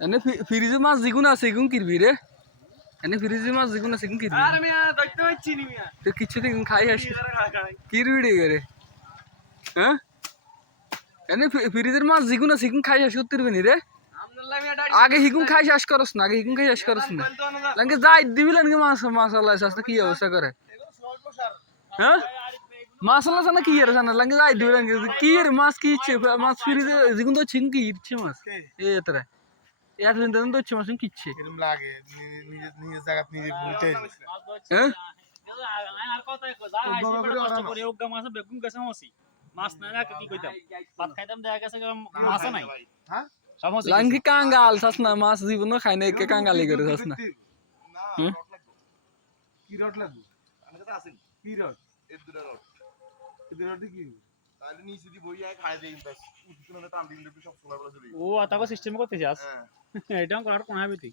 এনে ফ্রিজে মাছ যেগুন আছে এগুন কিরবি রে এনে ফ্রিজে মাছ যেগুন আছে এগুন কিরবি আরে মিয়া দেখতে পাচ্ছি নি মিয়া তো কিছু তো খাই আসি কিরবি রে হ্যাঁ এনে ফ্রিজের মাছ যেগুন আছে এগুন খাই আসি করতে নি রে আগে হিগুন খাই শেষ করস না আগে হিগুন খাই শেষ করস না লাগে যাই দিবি লাগে মাছ মাছ আল্লাহ আসতে কি অবস্থা করে হ্যাঁ মাছ আল্লাহ জানা কি এর জানা লাগে যাই দিবি লাগে কি এর মাছ কি ইচ্ছে মাছ ফ্রিজে যেগুন তো ছিন কি ইচ্ছে মাছ এই এতরে এত দিন তো ইচ্ছে মাছ কিচ্ছে এরকম লাগে নিজের জায়গা নিজে বুঝতে হ্যাঁ আর কথা কই যা আইছি কষ্ট করে ওগা মাছ বেগুন গাছে মাছি মাছ না না কি কইতাম ভাত খাইতাম দেখা গেছে মাছ নাই হ্যাঁ সমস্যা লাঙ্গি কাঙ্গাল সাস না মাছ জীবন খাই না একে কাঙ্গালি করে সাস না কি রড লাগবে আমার কাছে আছে কি রড এর দুটো রড এর রড কি তাহলে নিচে দি বইয়া খাই দেই বাস উঠতে না টান দিলে সব সোলা বলা চলে ও আতাগো সিস্টেম করতেছিস এটাও করার কোন হবে তুই